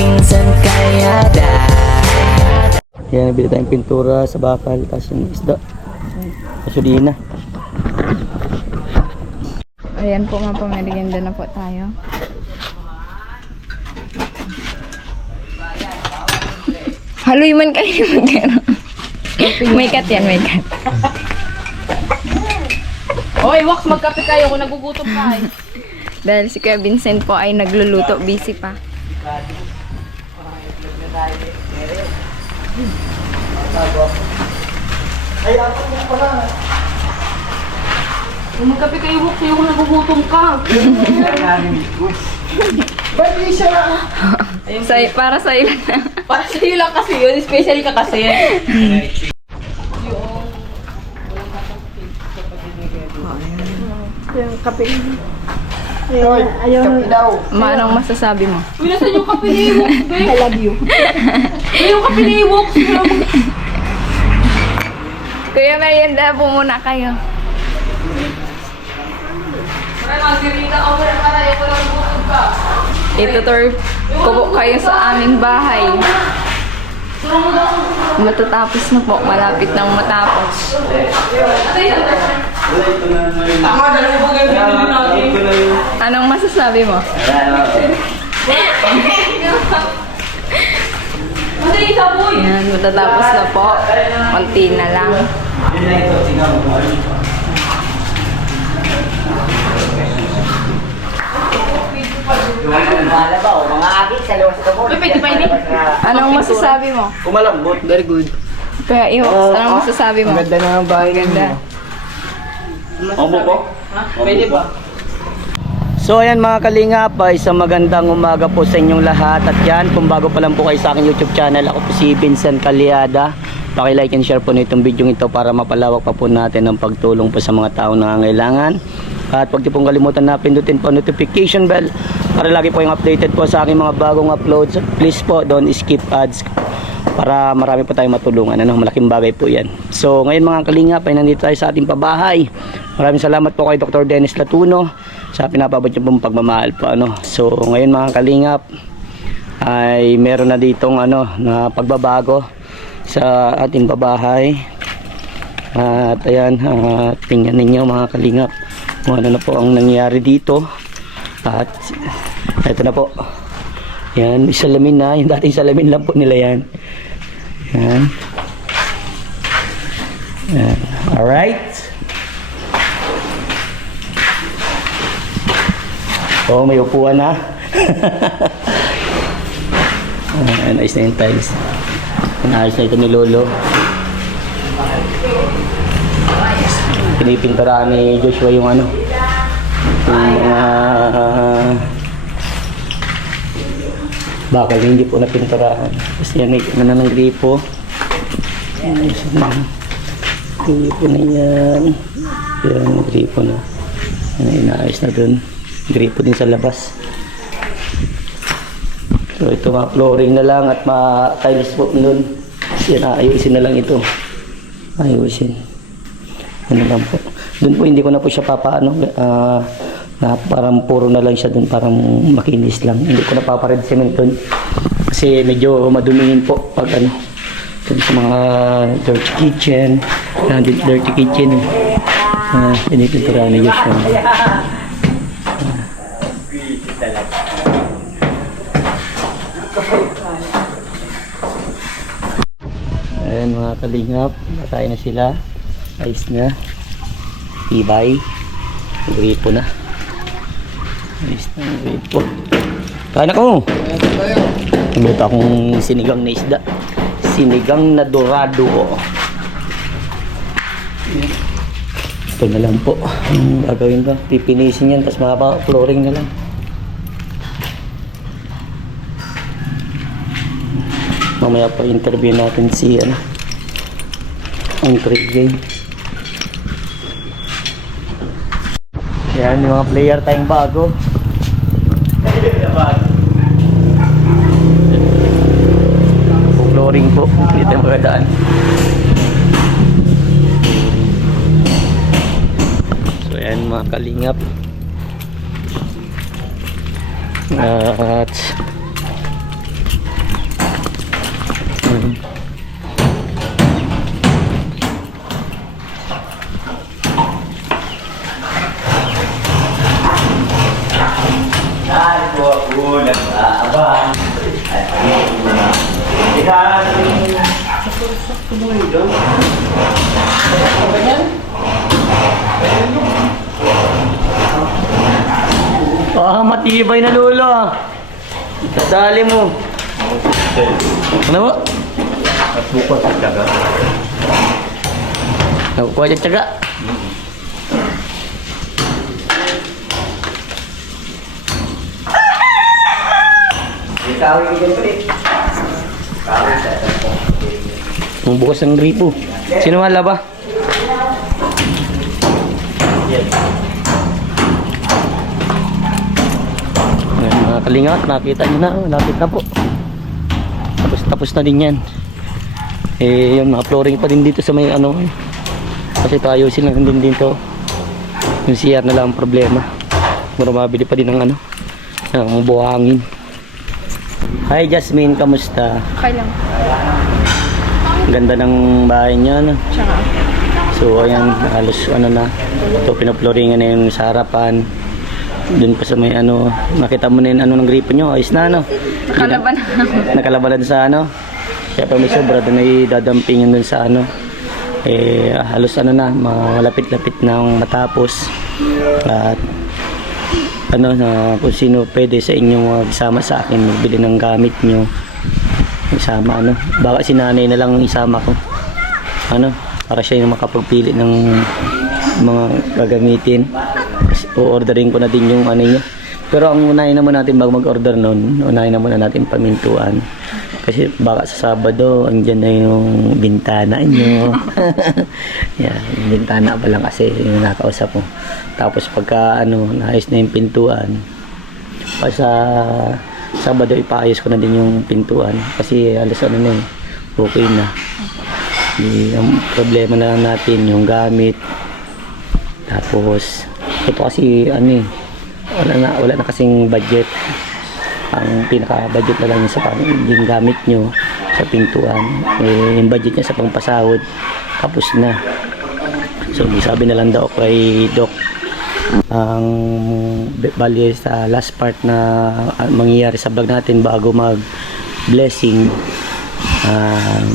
pinsan kalyada. Yan, nabili tayong pintura sa bakal, tapos yung isda, gasolina. Ayan po, mapamerienda na po tayo. Haloy man kayo magkano. May cut yan, may cut. Oy, Wax, magkape kayo kung nagugutom ka eh. Dahil si Kuya Vincent po ay nagluluto, busy pa. Kung magkape kayo, Wax, kung nagugutom ka. Para sa ilan na. Para sa'yo lang kasi yun, special ka kasi. Anong masasabi mo? Uy, nasan yung kape ni Wax? I love you. Yung kape ni Wax. Kuya, merienda po muna kayo. Itutur ko po kayo sa aming bahay. Matatapos na po, malapit nang matapos. Tama, dalawa ba gagawin natin? Anong masasabi mo? Kasi isa po eh. Yan, matatapos na po. Konti na lang. Uy, pwede pa ini? Anong masasabi mo? Kumalambot, very good. Kuya Ihox, anong masasabi mo? Ganda na ng bahay. Ganda. Opo po. Pwede ba? So ayan mga kalingap, isang magandang umaga po sa inyong lahat. At yan, kung bago pa lang po kayo sa aking YouTube channel, ako po si Vincent Calyada. Paki-like and share po nitong video ito para mapalawak pa po natin ang pagtulong po sa mga taong nangangailangan. At huwag niyo pong kalimutan na pindutin po notification bell para lagi po yung updated po sa aking mga bagong uploads. Please po, don't skip ads para marami po tayong matulungan. Malaking bagay po yan. So ngayon mga kalingap ay nandito tayo sa ating pabahay. Maraming salamat po kay Dr. Dennis Latuno sa pinapabot niyo pong pagmamahal po. So ngayon mga kalingap ay meron na ditong na pagbabago sa ating pabahay. At ayan, tingnan ninyo mga kalingap kung ano na po ang nangyari dito. At ito na po, yan, may salamin na, yung dating salamin lang po nila yan. Yan, yan. Alright. Oh, may upuan na. Ayos na yung tiles. Ayos na ito ni Lolo. Pinipinturaan ni Joshua yung yung bakal hindi po napinturahan. Kasi yan, may ng gripo. Gripo na yan. Yan, gripo na. Yan, inaayos na dun. Gripo din sa labas. So ito mga flooring na lang at tiles po dun. Yan, ayusin na lang ito. Ayusin. Ano lang po. Doon po hindi ko na po siya papaano na parang puro na lang siya doon, parang makinis lang. Hindi ko na papared cement doon. Kasi medyo madumihin po pag doon sa mga dirty kitchen. Dirty kitchen. Pinipinturahan ni Joshua. Ayan mga kalingap, matay na sila. Ayos na. Ibay. Gripo na. Ayos na. Gripo. Kain ako. Nabuta akong sinigang na isda. Sinigang na dorado. Ito na lang po. Ang gagawin ko. Pipinisin yan. Tapos flooring na lang. Mamaya pa interview natin si ang trade. Yan yung mga player tayong bago. Flooring po. Dito yung magandaan. So yan mga kalingap. At Ah, matibay na lolo ah. Dadali mo. Ano mo? At bukas at daga. Nakukuha siya tiyaga. Bukas ang gripo. Sino wala ba? Ayan, mga kalingat, nakita nyo na, lapit na po. Tapos na din yan. Eh, yung mga flooring pa din dito sa may ano. Kasi tayo sila din dito. Yung CR na lang ang problema. Mura mabili pa din ng ano, ng buhangin. Hi Jasmine, kamusta? Okay lang. Ganda ng bahay niya, no? Tsaka. So ayan, halos ano na. Ito pinaploringan na yung sa harapan. Doon pa sa may ano, nakita mo na yung ano ng gripo nyo, ayos na ano. Nakalaban na. Nakalabanan sa ano. Kaya pa may sobra doon ay dadampingin doon sa ano. Eh halos ano na, malapit-lapit na matapos. At ano na kung sino pwede sa inyo magsama sa akin magbili ng gamit nyo, isama ano, baka si nanay na lang isama ko ano, para siya yung makapagpili ng mga gagamitin. O-orderin ko na din yung ano niya, pero ang unahin naman natin bago mag-order nun, unahin naman natin pamintuan kasi baka sa Sabado andyan na yung bintana nyo. Yan, yung bintana pa lang kasi yung nakausap mo. Tapos pagka ano, naayos na yung pintuan, pa sa Sabado ipaayos ko na din yung pintuan kasi alas ano na okay na. Ang problema na lang natin yung gamit. Tapos ito kasi ano wala na kasing budget. Ang pinaka-budget na lang sa pang-yung gamit nyo sa pintuan. Eh, yung budget niya sa pangpasahod tapos na. So sabi na lang daw kay Doc ang bali sa last part na mangyayari sa vlog natin bago mag blessing,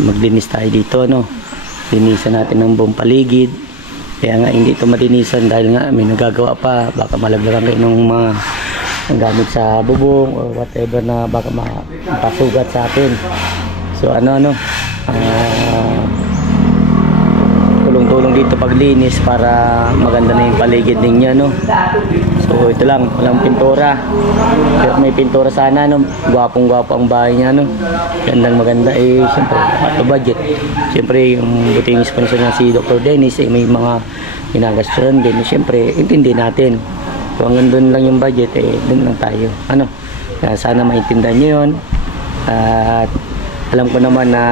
maglinis tayo dito, no? Linisan natin ng buong paligid. Kaya nga hindi ito madinisan dahil nga may nagagawa pa, baka malaglagan kayo ng mga gamit sa bubong or whatever na baka mapasugat sa atin. So tulong-tulong dito paglinis para maganda na yung paligid ninyo, no? So ito lang, walang pintura. Pero may pintura sana, no? Gwapong-gwapo ang bahay niya, no? Gandang maganda eh, siyempre at budget. Siyempre yung buting sponsor na si Dr. Dennis eh, may mga ginagastuhan din. Siyempre intindi natin. Kung hanggang doon lang yung budget eh, doon lang tayo. Ano? Kaya sana maintindihan nyo yun. At alam ko naman na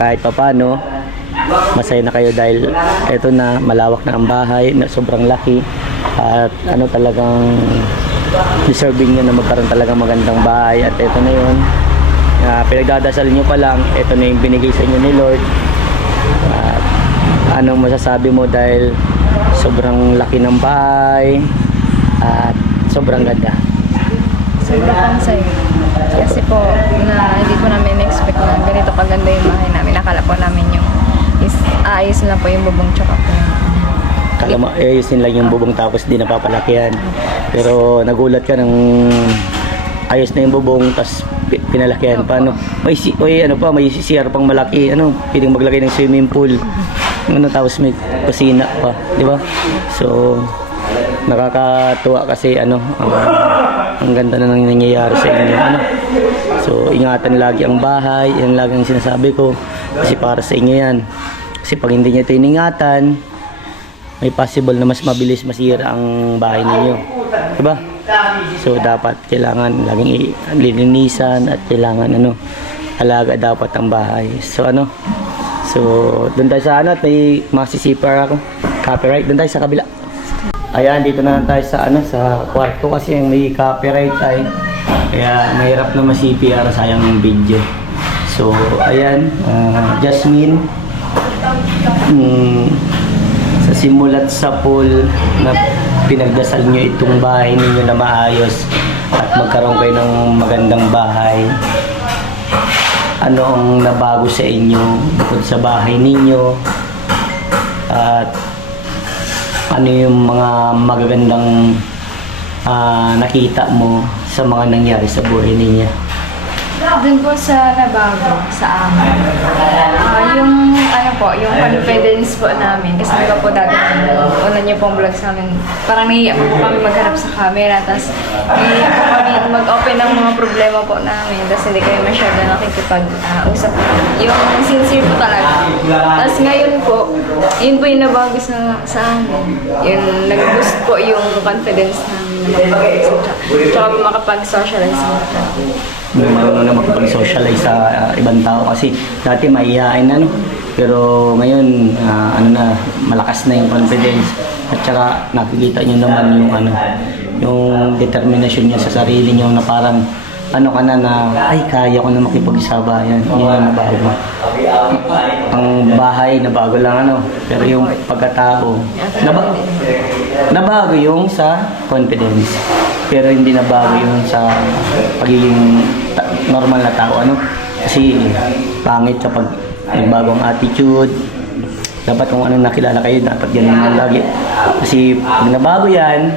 kahit papano masaya na kayo dahil eto na, malawak na ang bahay, na sobrang laki at ano talagang deserving nyo na magkaroon talagang magandang bahay. At eto na yun, pinagdadasal nyo pa lang, eto na yung binigay sa inyo ni Lord. At anong masasabi mo dahil sobrang laki ng bahay at sobrang ganda. Sobrang saya. Kasi po, hindi po namin expect na ganito kaganda yung bahay namin. Nakala po namin yung ayos lang po yung bubong tsaka po. Kala mo, ayusin lang yung bubong tapos di napapalakihan. Pero nagulat ka ng ayos na yung bubong tapos pinalakihan pa. Ano? May CR pang malaki. Ano? Pwedeng maglagay ng swimming pool. Ano, tapos may kusina pa. Di ba? So, nakakatuwa kasi ang ganda na nang nangyayari sa inyo, ano. So ingatan lagi ang bahay, yan lagi ang sinasabi ko kasi para sa inyo yan. Kasi pag hindi niyo ito iningatan, may possible na mas mabilis masira ang bahay ninyo, diba? So dapat kailangan laging lilinisan at kailangan alaga dapat ang bahay. So so doon tayo sa at may masisipar ako copyright, doon tayo sa kabila. Ayan, dito na lang tayo sa sa kwarto kasi may copyright tayo. Kaya mahirap na ma-CPR, sayang yung video. So, ayan, Jasmine, sa simula't sa pool na pinagdasal nyo itong bahay ninyo na maayos at magkaroon kayo ng magandang bahay. Ano ang nabago sa inyo bukod sa bahay ninyo? At ano yung mga magagandang nakita mo sa mga nangyari sa buhay ninyo? Doon po sa nabago sa amin. Yung ano po, yung confidence po namin. Kasi diba po dati, una niyo pong vlog sa amin, parang naiiyak po kami magharap sa camera. Tapos naiiyak po kami mag-open ng mga problema po namin. Tapos hindi kayo masyado nakikipag-usap. Yung sincere po talaga. Tapos ngayon po, yun po yung nabago sa amin. Yung nag-boost po yung confidence namin na tsaka po makapag-socialize sa mga tao. Marunong na makapag-socialize sa ibang tao kasi dati maiyain ano, pero ngayon ano na, malakas na yung confidence at saka nakikita nyo naman yung ano, yung determinasyon nyo sa sarili nyo na parang ano ka na ay kaya ko na makipagsabayan. Yun ang nabago. Ang bahay nabago lang ano, pero yung pagkatao nabago yung sa confidence, pero hindi nabago yung sa pagiging normal na tao ano, kasi pangit kapag nagbago ang attitude. Dapat kung anong nakilala kayo, dapat ganun lang lagi, kasi pag nabago yan,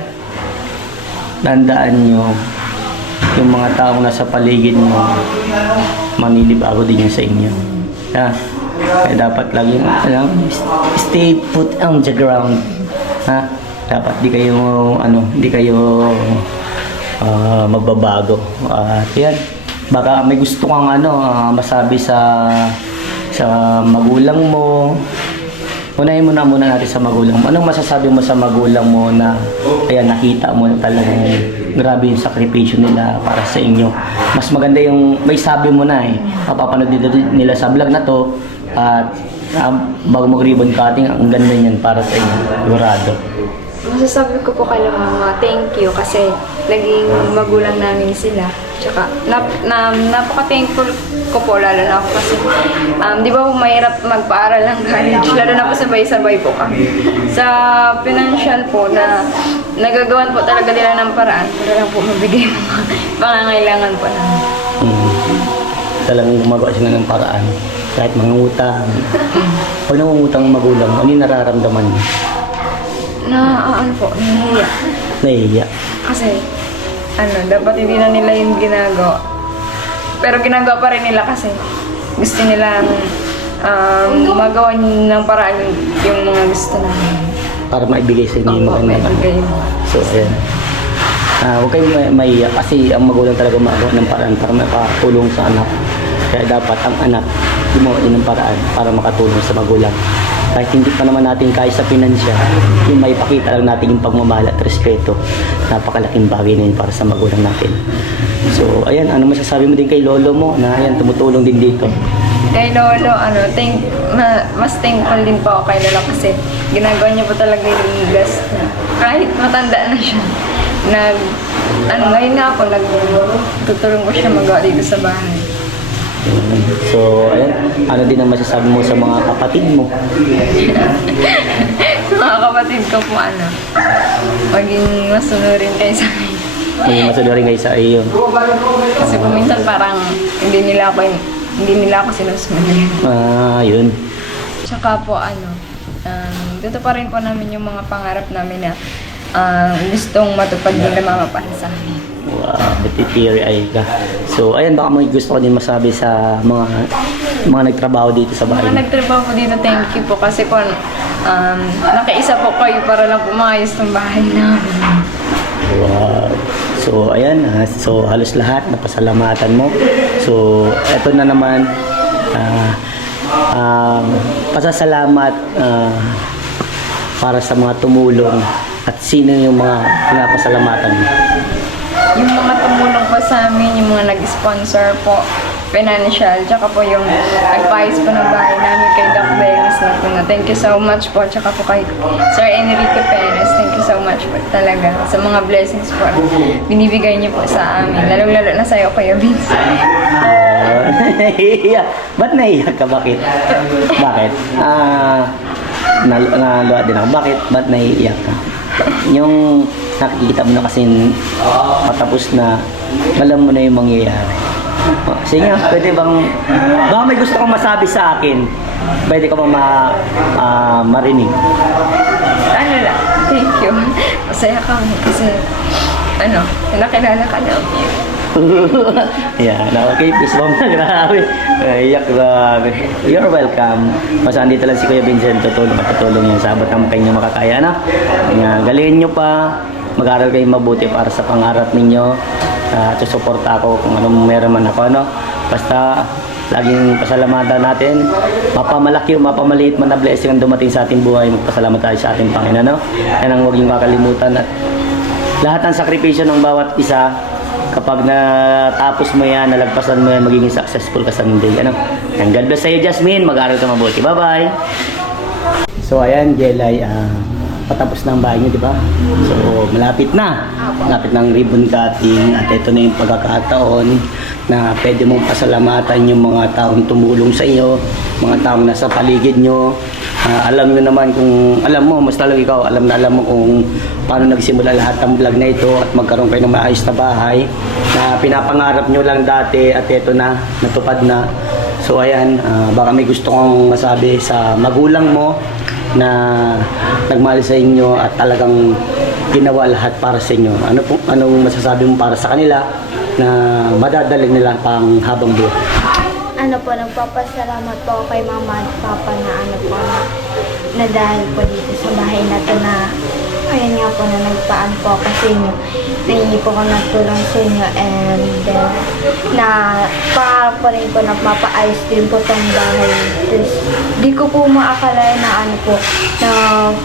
tandaan nyo yung mga taong nasa paligid mo, manilibago din yun sa inyo. Kaya dapat lagi stay put on the ground. Dapat di kayo magbabago. Yan. Baka may gusto kang masabi sa magulang mo. Unahin muna natin sa magulang mo. Anong masasabi mo sa magulang mo na kaya nakita mo talagang grabe yung sakripisyo nila para sa inyo? Mas maganda yung may sabi mo na mapapanood nila sa vlog na to, at bago mag-ribbon cutting, ang ganda niyan para sa inyo. Sigurado. Masasabi ko po kay mama, thank you kasi naging magulang namin sila. Tsaka napaka-thankful ko po, lalo na ako kasi di ba po mahirap magpaaral ng college, lalo na po sabay-sabay po kami. Sa financial po na nagagawan po talaga nila ng paraan para lang po mabigay mga pangangailangan po namin. Talagang gumagawa sila ng paraan. Kahit mga utang. Pag nangungutang ang magulang, ano yung nararamdaman mo? Nahihiya. Kasi, dapat hindi na nila yung ginagawa. Pero ginagawa pa rin nila kasi gusto nilang magawa ng paraan yung mga gusto namin. Para maibigay sa inyo yung magandang So, ayan. Huwag kayong maiiyak kasi ang magulang talaga magawa ng paraan para makatulong sa anak. Kaya dapat ang anak gumawa din ng paraan para makatulong sa magulang. Kahit hindi pa naman natin kaya sa pinansya, yung may pakita lang natin yung pagmamahal at respeto. Napakalaking bagay na yun para sa magulang natin. So, ayan, ano masasabi mo din kay lolo mo na ayan, tumutulong din dito? Kay lolo, mas thankful din po ako kay lolo kasi ginagawa niya po talaga yung gas niya. Kahit matanda na siya. Ngayon nga ako, nagtutulong ko siya magawa dito sa bahay. So, ayan, ano din ang masasabi mo sa mga kapatid mo? Mga kapatid ko po, maging masunurin kayo sa akin. Maging masunurin kayo sa iyo. Kasi kung minsan parang hindi nila ako sinusunod. Yun. Tsaka po, dito pa rin po namin yung mga pangarap namin na gustong matupad nila mama para sa amin. Wow, natitiri-eye ka. So, ayan, baka may gusto ko din masabi sa mga nagtrabaho dito sa bahay. Mga nagtrabaho po dito, thank you po. Kasi po, nakaisa po kayo para lang pumayos ng bahay namin. Wow. So, ayan, so halos lahat napasalamatan mo. So, eto na naman, pasasalamat para sa mga tumulong at sino yung mga pinapasalamatan mo? Yung mga tumulong po sa amin, yung mga nag-sponsor po, financial, tsaka po yung advice po ng bahay namin kay Doc Dennis na po na thank you so much po, tsaka po kay Sir Enrique Perez, thank you so much po talaga sa mga blessings po binibigay niyo po sa amin, lalong-lalo na sa'yo, Kuya Vince. Naiiyak. Ba't naiiyak ka? Bakit? Bakit? Naluha din ako. Bakit? Ba't naiiyak ka? Yung nakikita mo na kasi patapos na, alam mo na yung mangyayari. Sige nga, pwede bang, baka may gusto kang masabi sa akin, pwede ka bang marinig? Ano lang, thank you. Masaya kami kasi, nakilala ka namin. Yan, okay, peace bomb na, grabe. Iyak, grabe. You're welcome. Basta andito lang si Kuya Vincent, tutulong yan sa abat ang kanyang makakaya, na. Galingan nyo pa, mag-aral kayo mabuti para sa pangarap ninyo. Susuporta ako kung anong meron man ako, ano. Basta, laging pasalamatan natin. Mapamalaki o mapamaliit man na blessing ang dumating sa ating buhay, magpasalamat tayo sa ating Panginoon, no? Yan ang huwag yung kakalimutan. At lahat ng sakripisyo ng bawat isa, kapag natapos mo yan, nalagpasan mo yan, magiging successful ka someday. Ano? And God bless sa'yo, Jasmine. Mag-aaral ka mabuti. Bye-bye! So, ayan, Jelay, patapos na ang bahay niyo, di ba? So, malapit na. Malapit ng ribbon cutting. At ito na yung pagkakataon na pwede mong pasalamatan yung mga taong tumulong sa iyo, mga taong nasa paligid nyo. Alam nyo naman kung, alam mo, mas talaga ikaw, alam mo kung paano nagsimula lahat ng vlog na ito at magkaroon kayo ng maayos na bahay na pinapangarap nyo lang dati at ito na, natupad na. So ayan, baka may gusto kong masabi sa magulang mo na nagmahal sa inyo at talagang ginawa lahat para sa inyo. Anong masasabi mo para sa kanila na madadali nila pang habang buhay? Nagpapasalamat po ako kay mama at papa na dahil po dito sa bahay na to na ayun nga po na nagpaan po ako sa inyo. Nahingi po ko nagtulong sa inyo and then na pangarap po rin po nagpapaayos din po tong bahay. Di ko po maakalain na na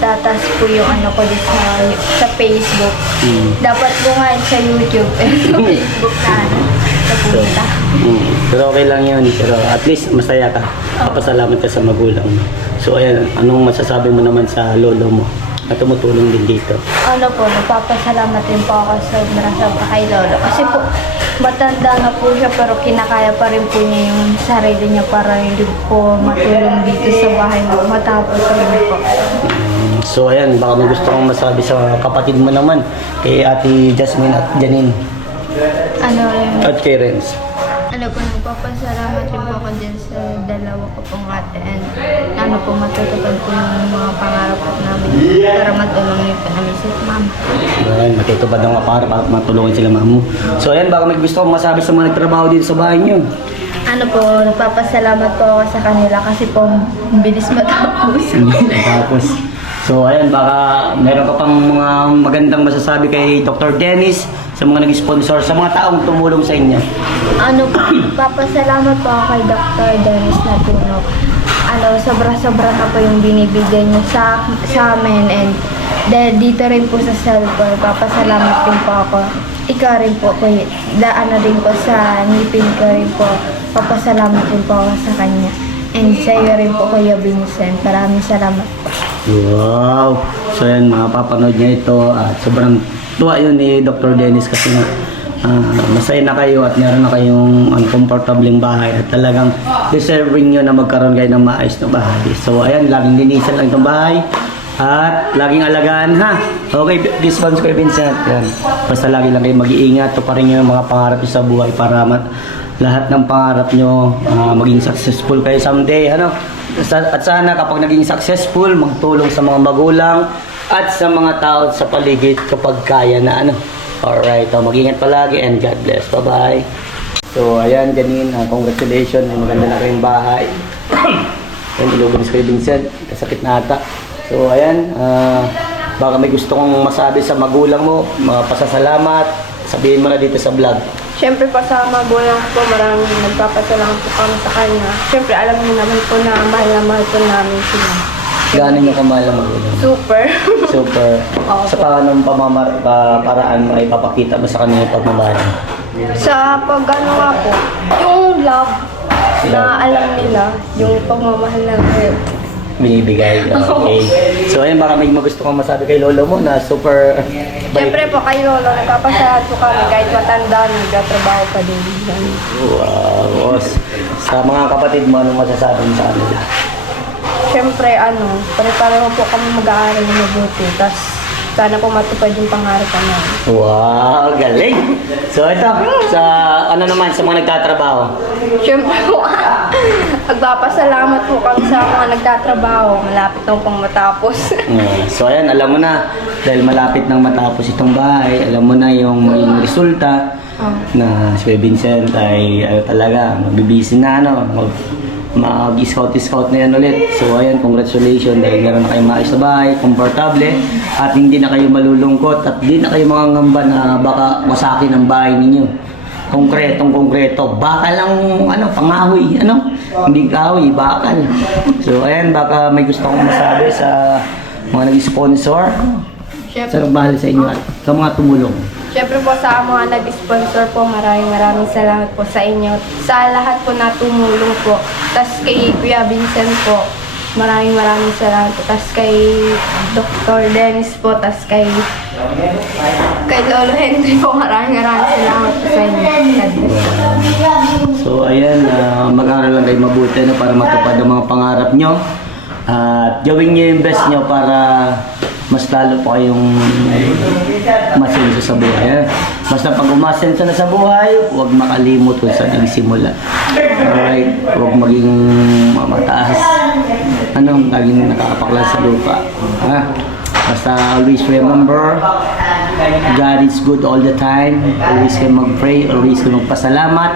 tatas po yung ko dito sa Facebook. Dapat po nga sa YouTube and sa Facebook na napunta. Pero okay lang yun. Pero at least masaya ka. Papasalamat ka sa magulang mo. So ayan, anong masasabi mo naman sa lolo mo na tumutulong din dito? Nagpapasalamat din po ako sobra kay lolo. Kasi po, matanda na po siya pero kinakaya pa rin po niya yung sarili niya para hindi po matulong dito sa bahay mo. Matapos rin po. So ayan, baka may gusto kong masabi sa kapatid mo naman, kay Ate Jasmine at Janine. At kay Renz. Nagpapasalamat rin po ako din sa dalawa ko pong ate and matutupad po yung mga pangarap po namin para matulong niyo po namin si mama. Ayan, matutupad ang mga para matulungan sila mamu. So ayan, baka may gusto kong masabi sa mga nagtrabaho dito sa bahay niyo. Nagpapasalamat po ako sa kanila kasi po bilis matapos. Tapos, so ayan, baka meron ka pang mga magandang masasabi kay Dr. Dennis, sa mga nag-sponsor, sa mga taong tumulong sa inyo. Papasalamat po ako kay Dr. Dennis na puno. Sobra-sobra na po yung binibigay niyo sa amin and dito rin po sa cellphone. Papasalamat din po ako. Ikaw rin po, din po sa ngipin ko rin po. Papasalamat din po ako sa kanya. And sa iyo rin po, Kuya Vincent. Maraming salamat po. Wow! So yan, mga papanood niya ito at sobrang tuwa yun ni Dr. Dennis kasi masaya na kayo at meron na kayong uncomfortabling bahay at talagang deserving nyo na magkaroon kayo ng maayos na bahay. So ayan, laging linisan lang itong bahay at laging alagaan, ha? Okay, this one's Kuya Vincent. Yan. Basta lagi lang kayo mag-iingat, tuparin nyo yung mga pangarap nyo sa buhay para lahat ng pangarap nyo maging successful kayo someday, ano? At sana kapag naging successful, magtulong sa mga magulang at sa mga tao sa paligid kapag kaya na, ano. Alright, mag-ingat palagi and God bless. Bye-bye. So, ayan, Janine, congratulations. Maganda na kayong bahay. Ayan, ilubunis kayo, Vincent. Kasakit na ata. So, ayan, baka may gusto kong masabi sa magulang mo, pasasalamat. Sabihin mo na dito sa vlog. Siyempre po sa magulang ko, maraming nagpapasalamat po kami sa kanya. Siyempre alam niyo naman po na mahal po namin sila. Gaano nyo kamahal ang magulang? Super. Super. Oo, Sa paanong paraan mo ay papakita mo sa kanila yung pagmamahal? Sa pag ano nga po, yung love na alam nila, yung pagmamahal na Binibigay. Okay. So ayun, baka may gusto kang masabi kay lolo mo na super Siyempre po kay Lolo, nagpapasalamat po kami kahit matanda, nagtatrabaho pa din. Wow. Sa mga kapatid mo, anong masasabi mo sa kanila? Siyempre pare-pareho po kami mag-aaral na mabuti. Tapos sana po matupad yung pangarap namin. Wow, galing! So ito, sa ano naman, sa mga nagtatrabaho. Siyempre po, magpapasalamat po kami sa mga nagtatrabaho. Malapit na pong matapos. So ayan, alam mo na, dahil malapit nang matapos itong bahay, alam mo na yung maging resulta na si Vincent ay talaga magbibisi na mag-scout na yan ulit. So ayan, congratulations dahil meron na kayong maayos na bahay, komportable, at hindi na kayo malulungkot at hindi na kayo mangangamba na baka masakin ang bahay ninyo. Konkretong-konkreto. Bakal lang, pangahoy, hindi kahoy, bakal. So ayan, baka may gusto akong masabi sa mga nag-sponsor. Sa nagmahal sa inyo at sa mga tumulong. Siyempre po sa mga nag-sponsor po, maraming salamat po sa inyo. Sa lahat po na tumulong po. Tapos kay Kuya Vincent po, maraming salamat po. Tapos kay Dr. Dennis po, tapos kay Lolo Henry po, maraming salamat po sa inyo. So ayan, mag-aaral lang kayo mabuti para matupad ang mga pangarap nyo. At gawin nyo yung best nyo para mas lalo po kayong masenso sa buhay. Basta pag umasenso na sa buhay, huwag makalimot kung saan nagsimula. Alright, huwag maging mataas. Laging nakakapaklas sa lupa. Basta always remember, God is good all the time. Always kayo mag-pray, always kayo magpasalamat.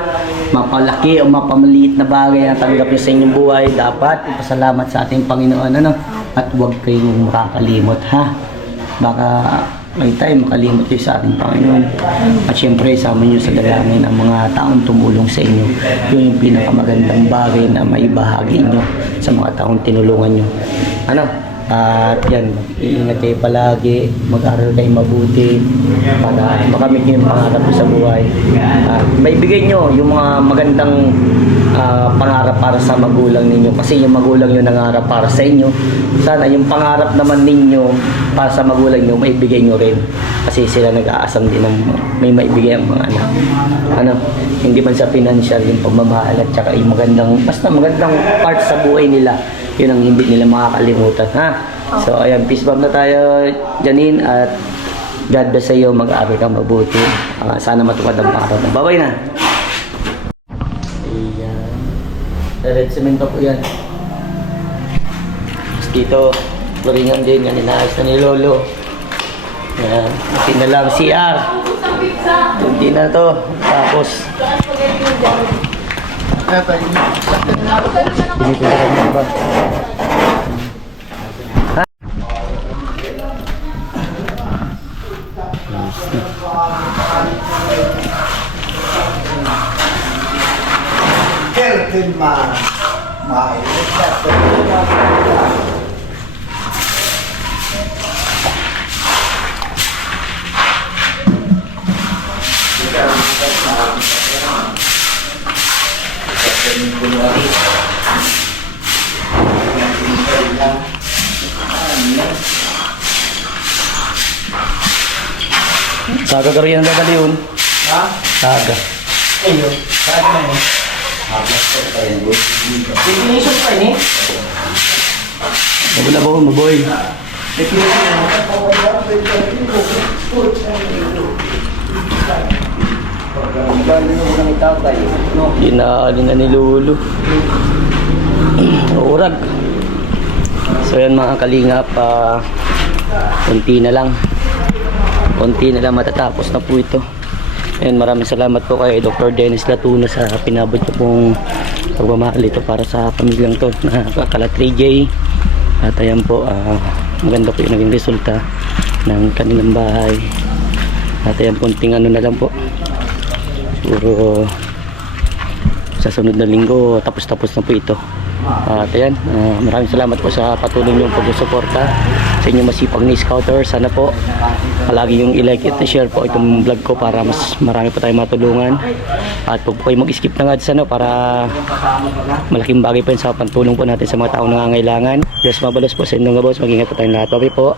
Mapalaki o mapamaliit na bagay na tanggap nyo sa inyong buhay, dapat ipasalamat sa ating Panginoon. At huwag kayong makakalimot, ha? Baka may time makalimot kayo sa ating Panginoon. At syempre, sama nyo sa dalangin ang mga taong tumulong sa inyo. Yun yung pinakamagandang bagay na maibahagi nyo sa mga taong tinulungan nyo. At yan, iingat kayo palagi, mag-aral kayo mabuti para makamit nyo yung pangarap nyo sa buhay. Maibigay nyo yung mga magandang pangarap para sa magulang ninyo, kasi yung magulang nyo nangarap para sa inyo. Sana yung pangarap naman ninyo para sa magulang nyo, maibigay nyo rin, kasi sila nag-aasam din ng may maibigay ang mga anak. Hindi man sa financial, yung pagmamahal at saka yung basta magandang part sa buhay nila, yun ang hindi nila makakalimutan, ha? So ayan, peace bomb na tayo, Janine, at God bless sa iyo, mag-aaral ka mabuti. Sana matupad ang pangarap mo. Bye-bye na. Ayan. Red cement po yan. Dito, floringan din, yan inaayos na ni Lolo. Ayan, hindi na lang CR. Hindi na to. Tapos dito na lang ba? Saga ka rin ang dadali yun. Ha? Saga. Ayun. Saga na yun. Definition pa yun eh. Wala ba ko maboy? Ginaan na ni Lolo. Urag. So yan mga kalingap, konti na lang matatapos na po ito. And maraming salamat po kay Dr. Dennis Latuna sa pinabot niyo pong pagmamahal ito para sa pamilyang to na Kalat 3J. At ayan po, maganda po yung naging resulta ng kanilang bahay. At ayan, konting na lang po, siguro sa sunod na linggo tapos na po ito. At ayan, maraming salamat po sa patuloy niyong pagsusuporta sa sa inyong masipag na scouter. Sana po palagi yung i-like at i-share po itong vlog ko para mas marami po tayong matulungan. At huwag po kayo mag-skip ng ads para malaking bagay po yun sa pantulong po natin sa mga taong nangangailangan. Yes, mabalos po sa inyong boss. Mag-ingat po tayong lahat. Bye po.